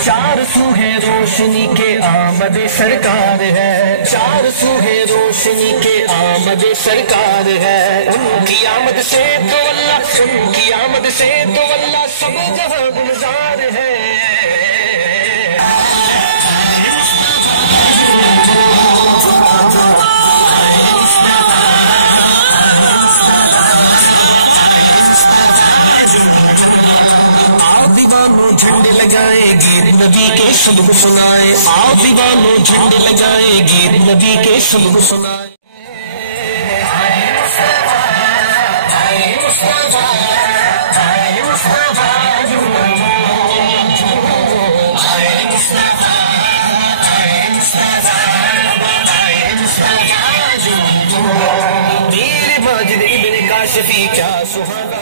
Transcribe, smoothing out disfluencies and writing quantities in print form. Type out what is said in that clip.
चार सूहे रोशनी के आमद सरकार है, चार सूहे रोशनी के आमद सरकार है। उनकी आमद से तो अल्लाह, उनकी आमद से तो अल्लाह सब जहां गुलजार है। झंडे लगाए गीत नबी के सबको सुनाए, आओ दीवानों झंडे लगाए गीत नबी के सबको सुनाए। मेरे माजिद इब्ने काशिफी क्या सुहाना।